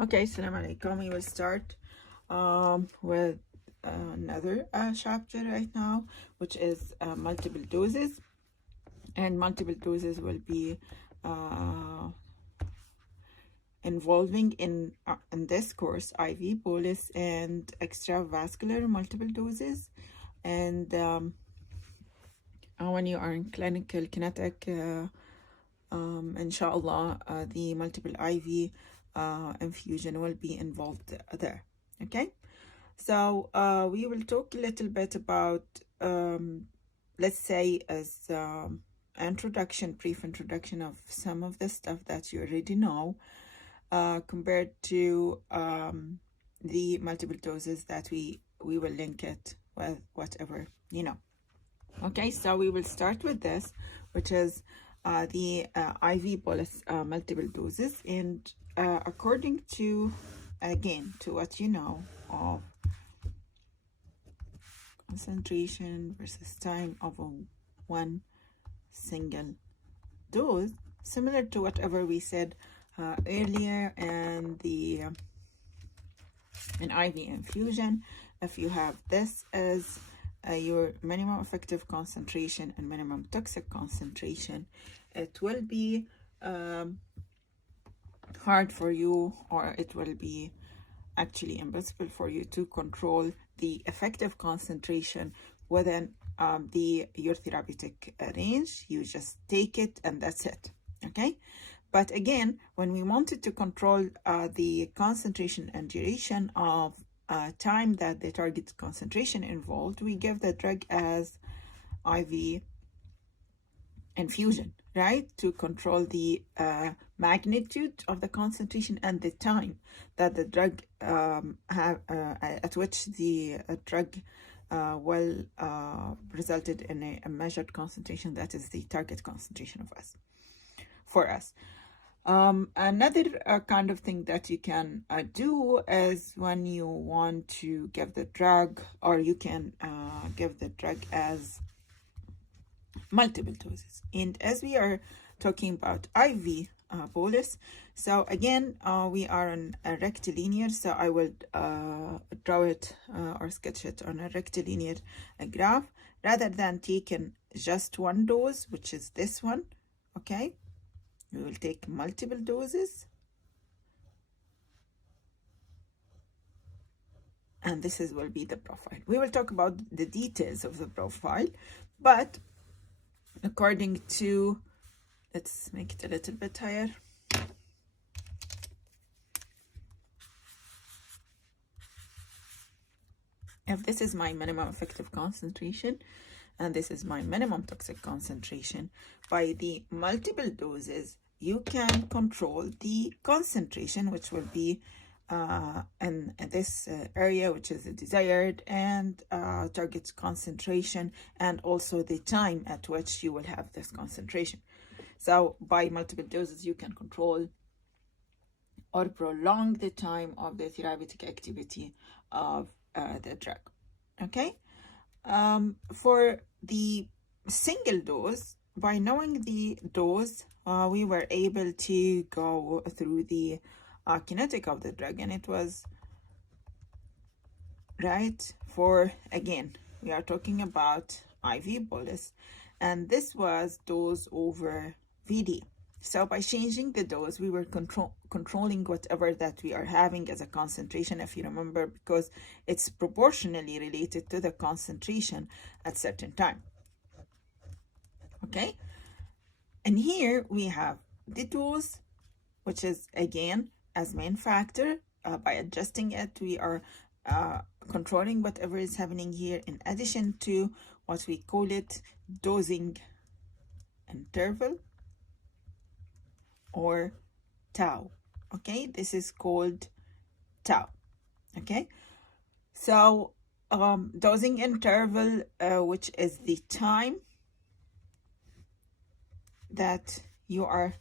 Okay, Assalamu alaikum. We will start with another chapter right now, which is multiple doses. And multiple doses will be uh, involving in this course IV, bolus, and extravascular multiple doses. And when you are in clinical kinetic, inshallah, the multiple IV infusion will be involved there. Okay, so we will talk a little bit about, let's say, as introduction, brief introduction of some of the stuff that you already know, compared to the multiple doses that we will link it with whatever you know. Okay, so we will start with this, which is the IV bolus multiple doses. And according to, again, to what you know of concentration versus time of one single dose, similar to whatever we said earlier, and the an IV infusion, if you have this as your minimum effective concentration and minimum toxic concentration, it will be hard for you, or it will be actually impossible for you to control the effective concentration within your therapeutic range. You just take it and that's it. Okay, but again, when we wanted to control the concentration and duration of time that the target concentration involved, we give the drug as IV infusion, right, to control the magnitude of the concentration and the time that the drug at which the drug will resulted in a measured concentration that is the target concentration of us for us. Another kind of thing that you can do is when you want to give the drug, or you can give the drug as multiple doses. And as we are talking about IV bolus, so again, we are on a rectilinear, so I will draw it or sketch it on a rectilinear graph, rather than taking just one dose, which is this one. Okay, we will take multiple doses, and this will be the profile. We will talk about the details of the profile, but according to, let's make it a little bit higher. If this is my minimum effective concentration and this is my minimum toxic concentration, by the multiple doses, you can control the concentration, which will be in this area, which is the desired and target concentration, and also the time at which you will have this concentration. So by multiple doses, you can control or prolong the time of the therapeutic activity of the drug. Okay, for the single dose, by knowing the dose, we were able to go through the kinetic of the drug, and it was right for, again, we are talking about IV bolus, and this was dose over VD. So by changing the dose, we were controlling whatever that we are having as a concentration, if you remember, because it's proportionally related to the concentration at certain time. Okay, and here we have the dose, which is again as main factor. By adjusting it, we are controlling whatever is happening here, in addition to what we call it dosing interval, or tau. Okay, this is called tau. Okay, so dosing interval, which is the time that you are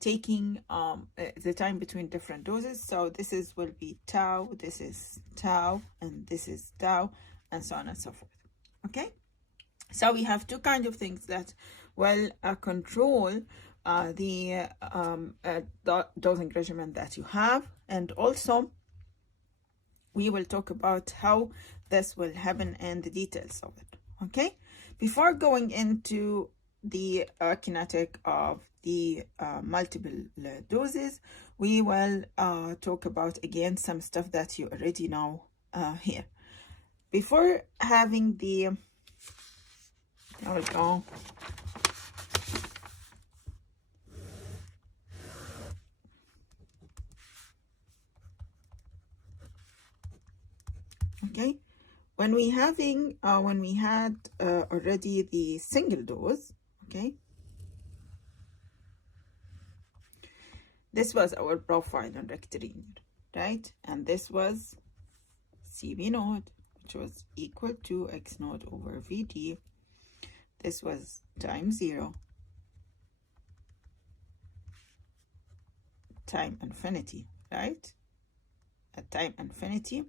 taking, the time between different doses. So this will be tau, this is tau, and this is tau, and so on and so forth. Okay, so we have two kinds of things that will control the dosing regimen that you have, and also we will talk about how this will happen and the details of it. Okay, before going into the kinetic of the multiple doses, we will talk about again some stuff that you already know here. Before having the, there we go. Okay, when we had already the single dose, okay, this was our profile on rectilinear, right? And this was CB naught, which was equal to X naught over VD. This was time 0, time infinity, right? At time infinity,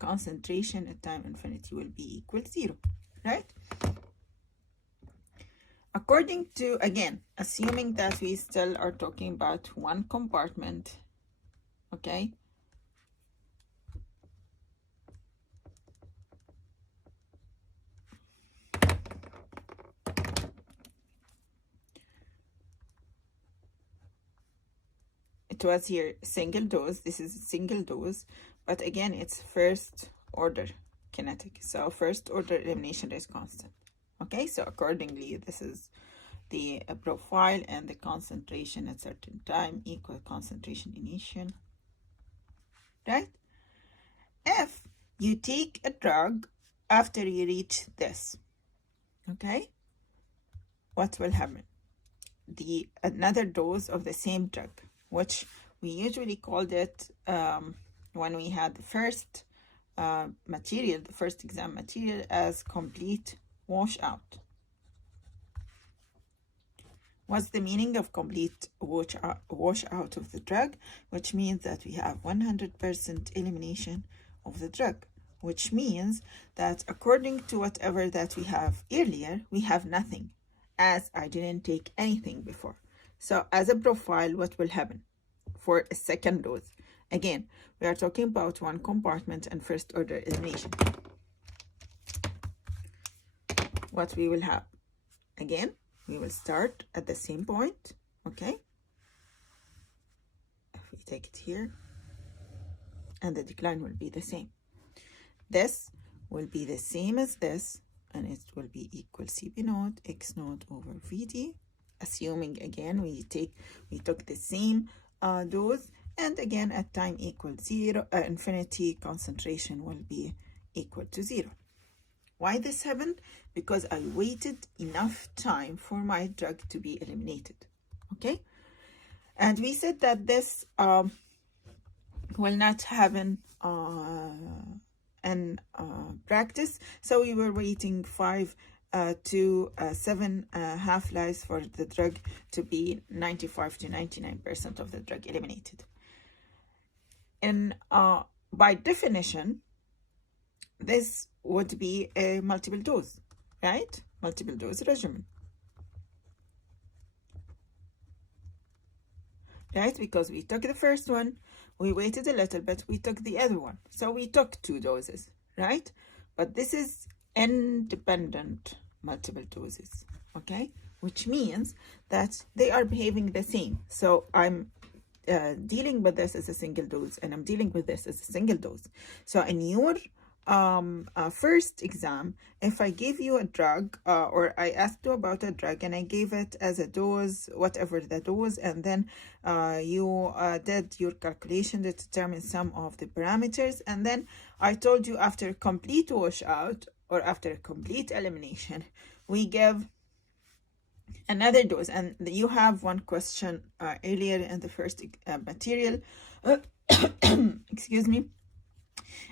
concentration at time infinity will be equal to 0, right? According to, again, assuming that we still are talking about one compartment, okay? It was here single dose. This is a single dose, but again, it's first order kinetic. So first order elimination rate constant. Okay, so accordingly, this is the profile, and the concentration at certain time equal concentration initial, right? If you take a drug after you reach this, okay, what will happen? Another dose of the same drug, which we usually called it when we had the first material, the first exam material, as complete washout. What's the meaning of complete washout of the drug? Which means that we have 100% elimination of the drug, which means that according to whatever that we have earlier, we have nothing, as I didn't take anything before. So as a profile, what will happen for a second dose? Again, we are talking about one compartment and first order elimination. What we will have, again, we will start at the same point, okay? If we take it here, and the decline will be the same. This will be the same as this, and it will be equal CB naught X naught over VD, assuming again we took the same dose, and again at time equal 0, infinity, concentration will be equal to 0. Why this happened? Because I waited enough time for my drug to be eliminated, okay? And we said that this will not happen in practice, so we were waiting 5 to 7 half-lives for the drug to be 95 to 99% of the drug eliminated. And by definition, this would be a multiple dose, right? Multiple dose regimen, right? Because we took the first one, we waited a little bit, we took the other one. So we took 2 doses, right? But this is independent multiple doses, okay? Which means that they are behaving the same. So I'm dealing with this as a single dose, and I'm dealing with this as a single dose. So in your first exam, if I give you a drug or I asked you about a drug and I gave it as a dose, whatever the dose, and then you did your calculation to determine some of the parameters, and then I told you after complete washout or after complete elimination, we give another dose. And you have one question earlier in the first material, excuse me.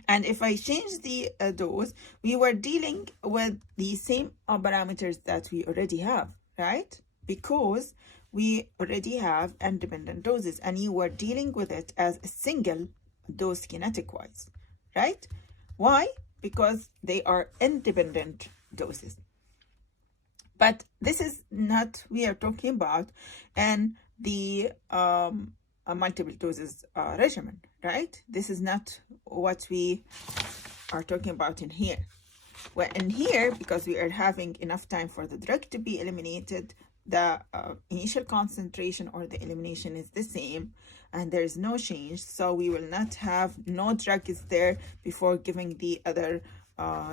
And if I change the dose, we were dealing with the same parameters that we already have, right? Because we already have independent doses, and you were dealing with it as a single dose kinetic-wise, right? Why? Because they are independent doses. But this is not we are talking about in the multiple doses regimen, right? This is not what we are talking about in here. Well, in here, because we are having enough time for the drug to be eliminated, the initial concentration or the elimination is the same, and there is no change. So we will not have no drug is there before giving the other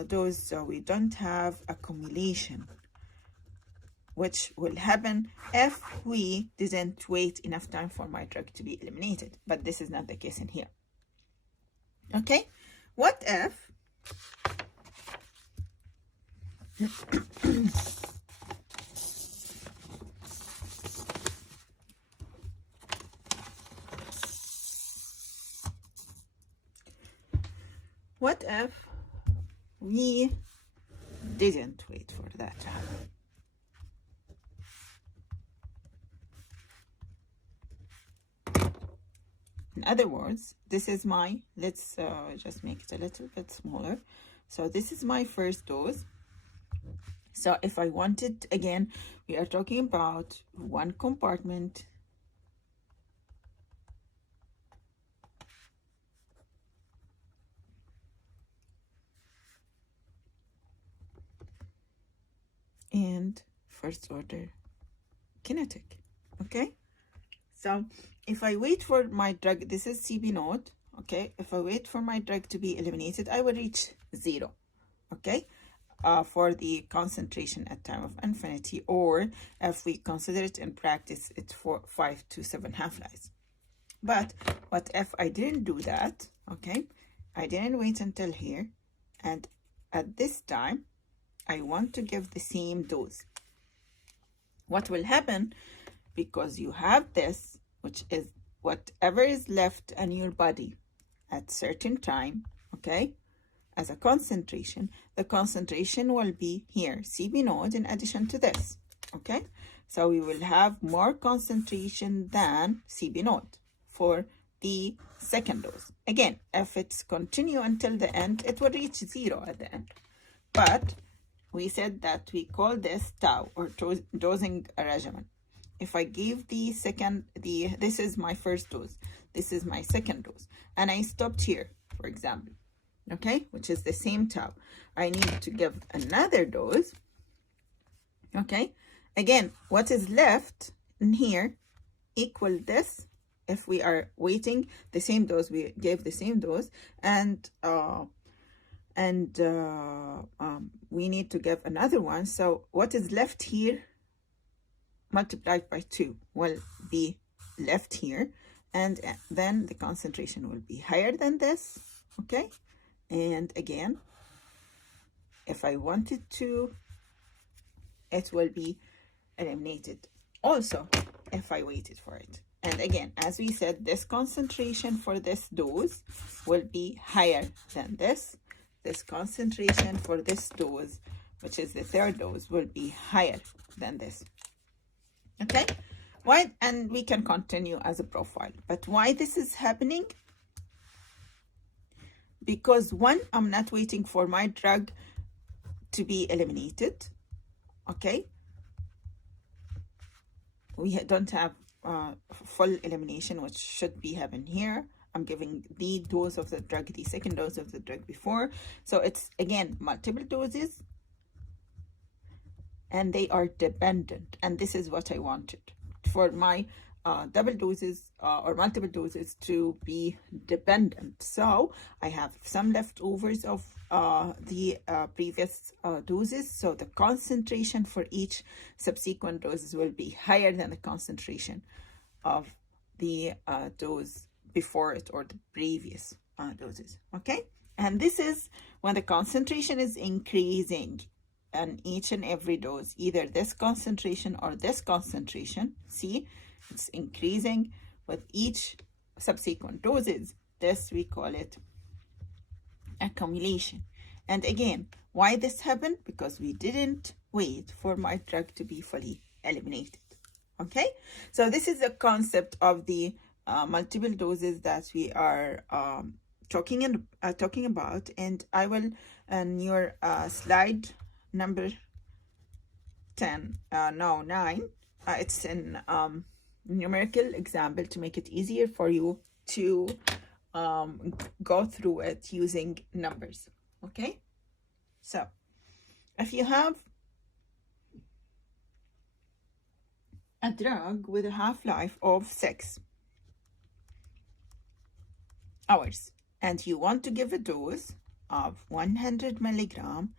dose. So we don't have accumulation, which will happen if we didn't wait enough time for my drug to be eliminated. But this is not the case in here. Okay, what if what if we didn't wait for that to happen? In other words, this is my, let's just make it a little bit smaller. So this is my first dose. So if I wanted, again, we are talking about one compartment. And first order kinetic, okay? So if I wait for my drug, this is CB node, okay? If I wait for my drug to be eliminated, I will reach 0, okay? For the concentration at time of infinity, or if we consider it in practice, it's for 5 to 7 half-lives. But what if I didn't do that, okay? I didn't wait until here, and at this time, I want to give the same dose. What will happen, because you have this, which is whatever is left in your body at certain time, okay, as a concentration, the concentration will be here, CB node, in addition to this, okay? So we will have more concentration than CB node for the second dose. Again, if it's continue until the end, it will reach 0 at the end. But we said that we call this tau, or dosing regimen. If I give the second, this is my first dose, this is my second dose, and I stopped here, for example, okay, which is the same tau. I need to give another dose, okay? Again, what is left in here equal this. If we are waiting the same dose, we gave the same dose, and we need to give another one. So what is left here multiplied by 2 will be left here, and then the concentration will be higher than this, okay? And again, if I wanted to, it will be eliminated also if I waited for it. And again, as we said, this concentration for this dose will be higher than this. This concentration for this dose, which is the third dose, will be higher than this. Okay? Why? And we can continue as a profile. But why this is happening? Because one, I'm not waiting for my drug to be eliminated. Okay? We don't have full elimination, which should be happening here. I'm giving the dose of the drug, the second dose of the drug before. So it's, again, multiple doses, and they are dependent. And this is what I wanted for my double doses or multiple doses to be dependent. So I have some leftovers of the previous doses. So the concentration for each subsequent doses will be higher than the concentration of the dose before it or the previous doses. Okay, and this is when the concentration is increasing in each and every dose, either this concentration or this concentration. See, it's increasing with each subsequent doses. This we call it accumulation. And again, why this happened? Because we didn't wait for my drug to be fully eliminated. Okay, so this is the concept of the multiple doses that we are talking about, and I will, in your slide number 10, no, 9. It's an numerical example to make it easier for you to go through it using numbers. Okay, so if you have a drug with a half-life of 6 hours and you want to give a dose of 100 milligram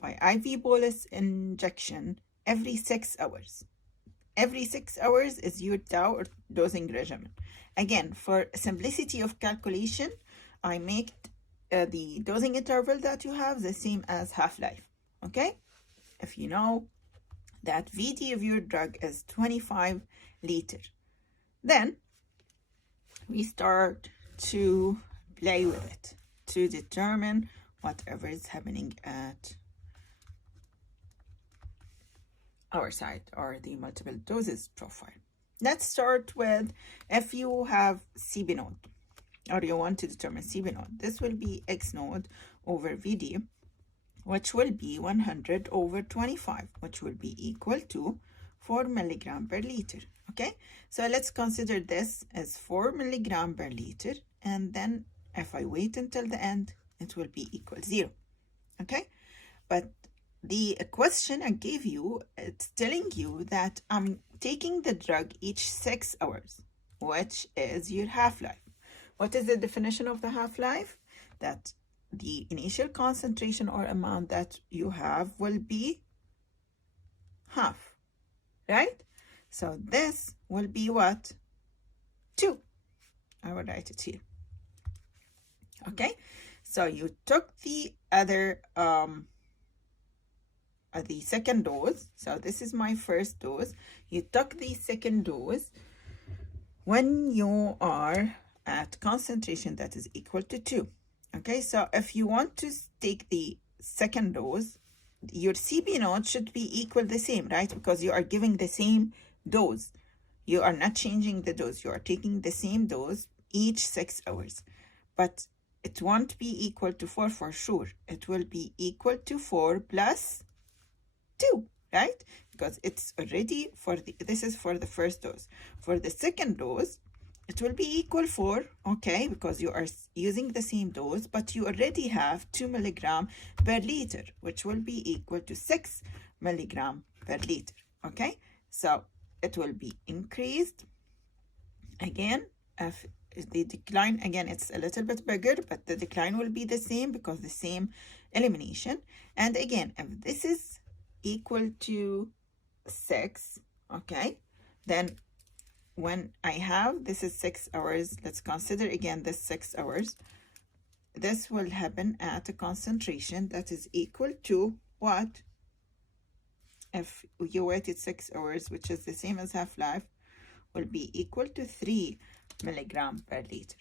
by IV bolus injection every 6 hours. Every 6 hours is your tau dosing regimen. Again, for simplicity of calculation, I make the dosing interval that you have the same as half-life. Okay? If you know that VD of your drug is 25 liter, then we start to play with it to determine whatever is happening at our side or the multiple doses profile. Let's start with if you have CB node or you want to determine CB node. This will be X node over VD, which will be 100 over 25, which will be equal to 4 milligram per liter. Okay, so let's consider this as 4 milligram per liter, and then if I wait until the end, it will be equal 0. Okay, but the question I gave you, it's telling you that I'm taking the drug each 6 hours, which is your half-life. What is the definition of the half-life? That the initial concentration or amount that you have will be half, right? So this will be what? 2. I will write it here. Okay, so you took the other the second dose. So this is my first dose. You took the second dose when you are at concentration that is equal to 2. Okay, so if you want to take the second dose, your CB node should be equal the same, right? Because you are giving the same dose. You are not changing the dose. You are taking the same dose each 6 hours. But it won't be equal to 4 for sure. It will be equal to 4 plus 2, right? Because it's already this is for the first dose. For the second dose, it will be equal 4, okay, because you are using the same dose, but you already have 2 milligram per liter, which will be equal to 6 milligram per liter, okay? So it will be increased. Again, if the decline, again, it's a little bit bigger, but the decline will be the same because the same elimination. And again, if this is equal to 6, okay, then when I have, this is 6 hours, let's consider again this 6 hours, this will happen at a concentration that is equal to what? If you waited 6 hours, which is the same as half-life, will be equal to 3 milligram per liter.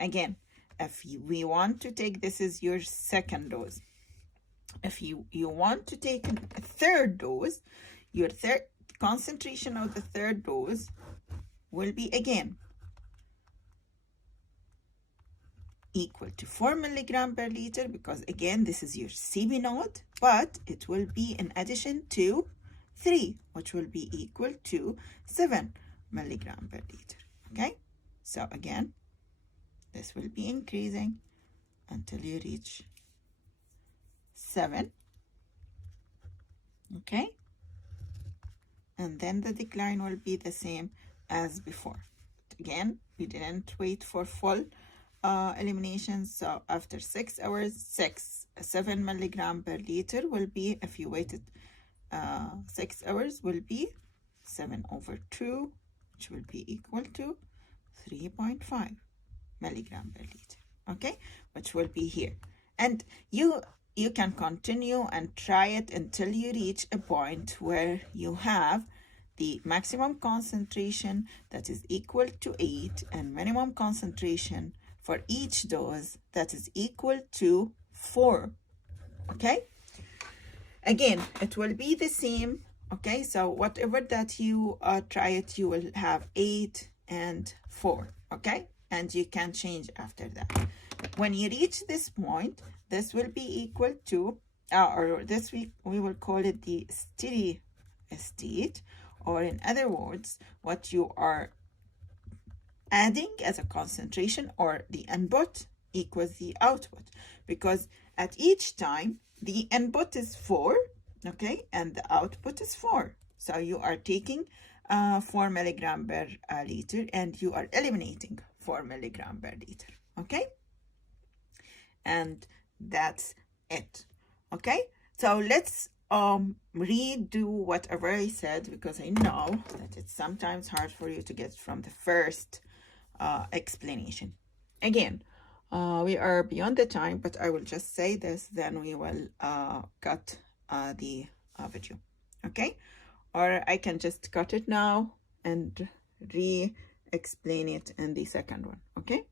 Again, if we want to take, this is your second dose. If you want to take a third dose, your third concentration of the third dose will be again equal to 4 milligram per liter, because again, this is your CB node, but it will be in addition to 3, which will be equal to 7 milligram per liter. Okay, so again, this will be increasing until you reach 7. Okay, and then the decline will be the same as before. But again, we didn't wait for full elimination, so after 6 hours, 7 milligram per liter will be, if you waited 6 hours, will be 7 over 2, which will be equal to 3.5 milligram per liter, okay, which will be here. And you can continue and try it until you reach a point where you have the maximum concentration that is equal to 8 and minimum concentration for each dose that is equal to 4, okay? Again, it will be the same, okay? So whatever that you try it, you will have 8 and 4, okay? And you can change after that. When you reach this point, this will be equal to, or this we will call it the steady state, or in other words, what you are adding as a concentration or the input equals the output, because at each time the input is 4, okay, and the output is 4. So you are taking 4 milligram per liter, and you are eliminating 4 milligram per liter, okay? And that's it, okay? So let's redo whatever I said, because I know that it's sometimes hard for you to get from the first explanation. Again, we are beyond the time, but I will just say this, then we will cut the video, okay? Or I can just cut it now and re-explain it in the second one, okay?